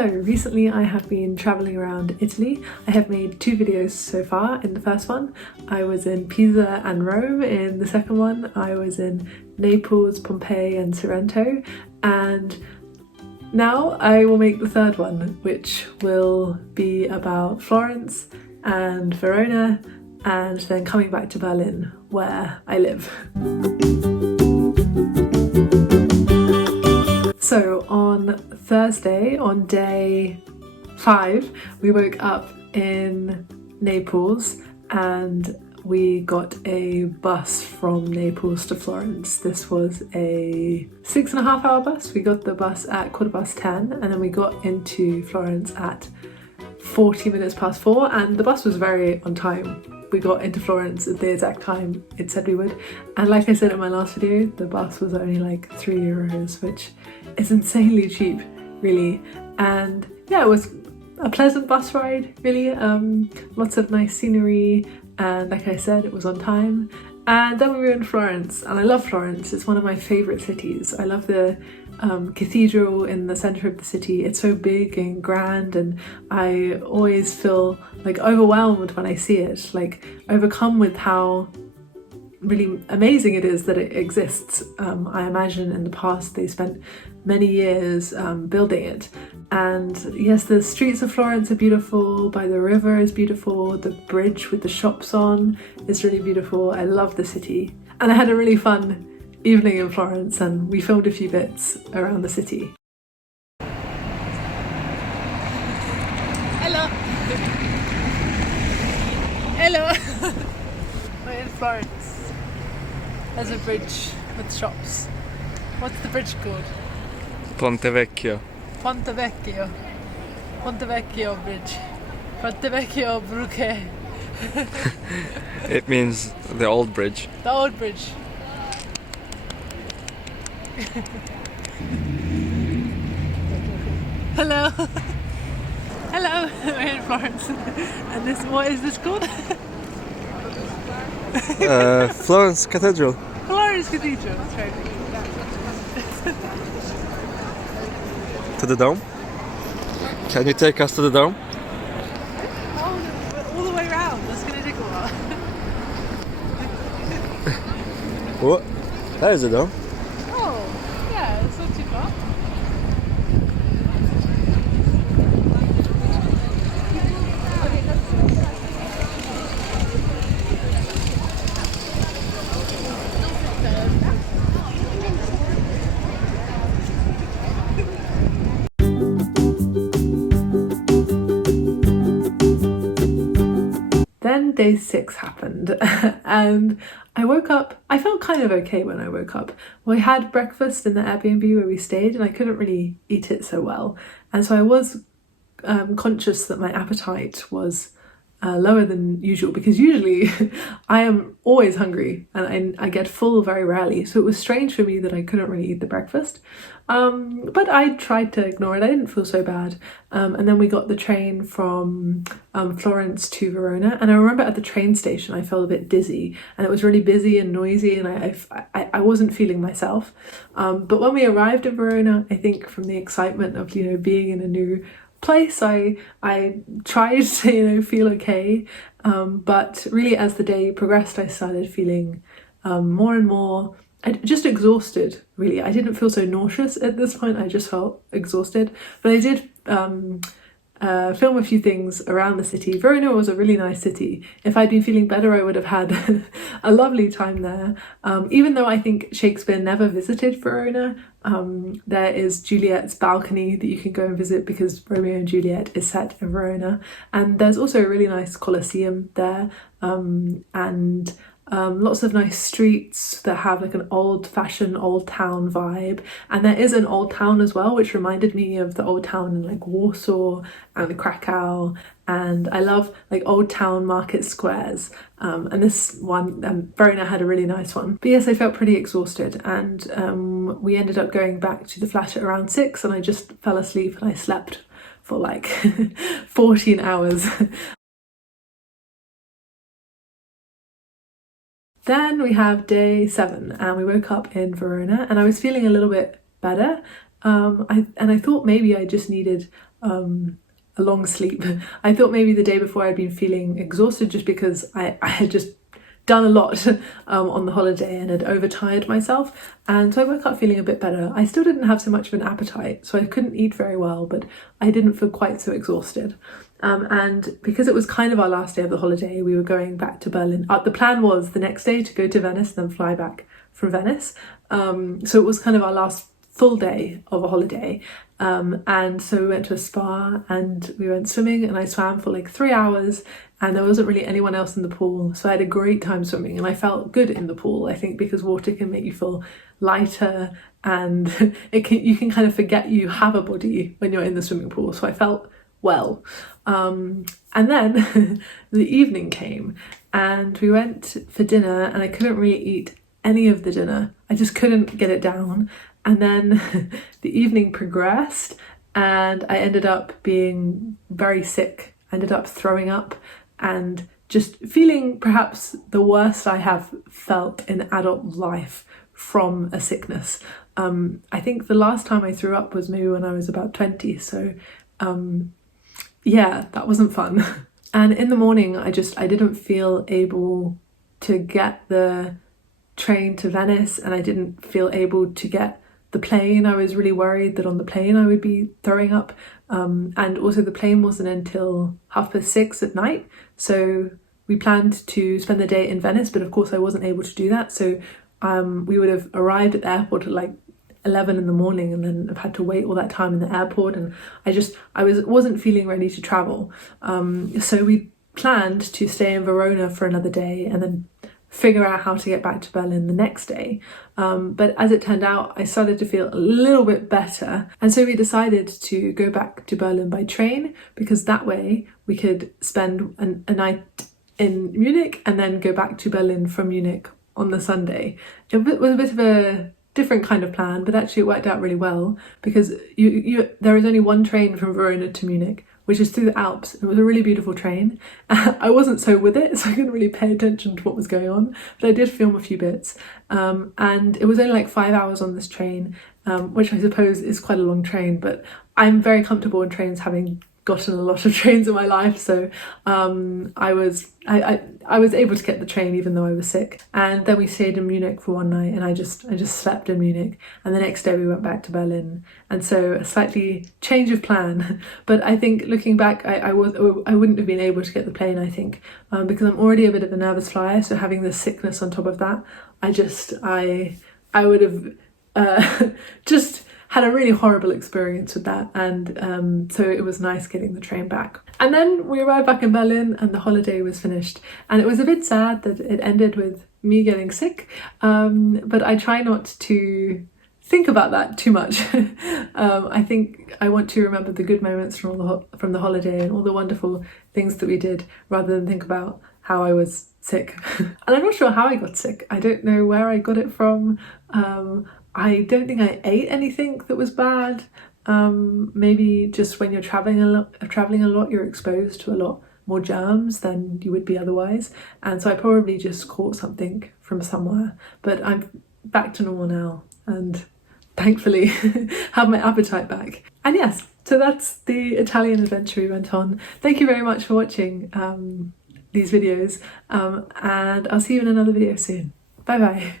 Hello, recently I have been travelling around Italy. I have made 2 videos so far. In the first one, I was in Pisa and Rome. In the second one, I was in Naples, Pompeii and Sorrento. And now I will make the third one, which will be about Florence and Verona and then coming back to Berlin, where I live. So on Thursday, on day 5, we woke up in Naples and we got a bus from Naples to Florence. This was a 6.5 hour bus. We got the bus at 10:15 and then we got into Florence at 40 minutes past 4 and the bus was very on time. We got into Florence at the exact time it said we would, and like I said in my last video, the bus was only like €3, which is insanely cheap really. And yeah, it was a pleasant bus ride really, lots of nice scenery, and like I said, it was on time. And then we were in Florence, and I love Florence. It's one of my favourite cities. I love the cathedral in the centre of the city. It's so big and grand, and I always feel like overwhelmed when I see it, like overcome with how really amazing it is that it exists. I imagine in the past they spent many years building it. And yes, the streets of Florence are beautiful, by the river is beautiful, the bridge with the shops on is really beautiful. I love the city. And I had a really fun evening in Florence and we filmed a few bits around the city. Hello! Hello! We're in Florence. There's a bridge with shops. What's the bridge called? Ponte Vecchio. Ponte Vecchio. Ponte Vecchio Bridge. Ponte Vecchio Bruche. It means the old bridge. The old bridge. Hello. Hello. We're in Florence. And this, what is this called? Florence Cathedral. Florence Cathedral. That's right. To the dome? Can you take us to the dome? Oh, all the way around. That's going to take a while. What? That is a dome. Oh, yeah, it's not too far. Then day 6 happened and I woke up. I felt kind of okay when I woke up. We had breakfast in the Airbnb where we stayed and I couldn't really eat it so well, and so I was conscious that my appetite was lower than usual, because usually I am always hungry and I get full very rarely, so it was strange for me that I couldn't really eat the breakfast, but I tried to ignore it. I didn't feel so bad, and then we got the train from Florence to Verona, and I remember at the train station I felt a bit dizzy and it was really busy and noisy and I wasn't feeling myself, but when we arrived in Verona, I think from the excitement of being in a new place, I tried to feel okay, but really as the day progressed I started feeling more and more just exhausted really. I didn't feel so nauseous at this point, I just felt exhausted, but I did film a few things around the city. Verona was a really nice city. If I'd been feeling better I would have had a lovely time there, even though I think Shakespeare never visited Verona. There is Juliet's balcony that you can go and visit because Romeo and Juliet is set in Verona, and there's also a really nice Colosseum there, and lots of nice streets that have like an old-fashioned old town vibe, and there is an old town as well, which reminded me of the old town in like Warsaw and Krakow, and I love like old town market squares, and this one, Verona had a really nice one. But yes, I felt pretty exhausted, and we ended up going back to the flat at around 6 and I just fell asleep and I slept for like 14 hours. Then we have day 7 and we woke up in Verona and I was feeling a little bit better, and I thought maybe I just needed a long sleep. I thought maybe the day before I'd been feeling exhausted just because I had just done a lot on the holiday and had overtired myself, and so I woke up feeling a bit better. I still didn't have so much of an appetite, so I couldn't eat very well, but I didn't feel quite so exhausted. And because it was kind of our last day of the holiday, we were going back to Berlin. The plan was the next day to go to Venice, then fly back from Venice. So it was kind of our last full day of a holiday. And so we went to a spa and we went swimming, and I swam for like 3 hours, and there wasn't really anyone else in the pool. So I had a great time swimming, and I felt good in the pool, I think, because water can make you feel lighter, and you can kind of forget you have a body when you're in the swimming pool. So I felt well. And then the evening came and we went for dinner, and I couldn't really eat any of the dinner. I just couldn't get it down. And then the evening progressed and I ended up being very sick. I ended up throwing up and just feeling perhaps the worst I have felt in adult life from a sickness. I think the last time I threw up was maybe when I was about 20. So yeah, that wasn't fun. And in the morning, I didn't feel able to get the train to Venice, and I didn't feel able to get the plane. I was really worried that on the plane I would be throwing up. And also the plane wasn't until 6:30 at night. So we planned to spend the day in Venice, but of course I wasn't able to do that. So we would have arrived at the airport at like 11 in the morning, and then I've had to wait all that time in the airport, and I wasn't feeling ready to travel. So we planned to stay in Verona for another day and then figure out how to get back to Berlin the next day. But as it turned out, I started to feel a little bit better, and so we decided to go back to Berlin by train, because that way we could spend a night in Munich and then go back to Berlin from Munich on the Sunday. It was a bit of a different kind of plan, but actually it worked out really well, because there is only one train from Verona to Munich, which is through the Alps. It was a really beautiful train. I wasn't so with it, so I couldn't really pay attention to what was going on, but I did film a few bits. And it was only like 5 hours on this train, which I suppose is quite a long train, but I'm very comfortable in trains, having gotten a lot of trains in my life, so I was able to get the train even though I was sick. And then we stayed in Munich for one night, and I just slept in Munich, and the next day we went back to Berlin. And so a slightly change of plan, but I think looking back, I wouldn't have been able to get the plane, I think, because I'm already a bit of a nervous flyer, so having the sickness on top of that, I would have just had a really horrible experience with that, and so it was nice getting the train back. And then we arrived back in Berlin and the holiday was finished, and it was a bit sad that it ended with me getting sick, but I try not to think about that too much. I think I want to remember the good moments from the holiday and all the wonderful things that we did, rather than think about how I was sick. And I'm not sure how I got sick. I don't know where I got it from. I don't think I ate anything that was bad. Maybe just when you're traveling a lot, you're exposed to a lot more germs than you would be otherwise. And so I probably just caught something from somewhere. But I'm back to normal now, and thankfully have my appetite back. And yes, so that's the Italian adventure we went on. Thank you very much for watching these videos, and I'll see you in another video soon. Bye bye.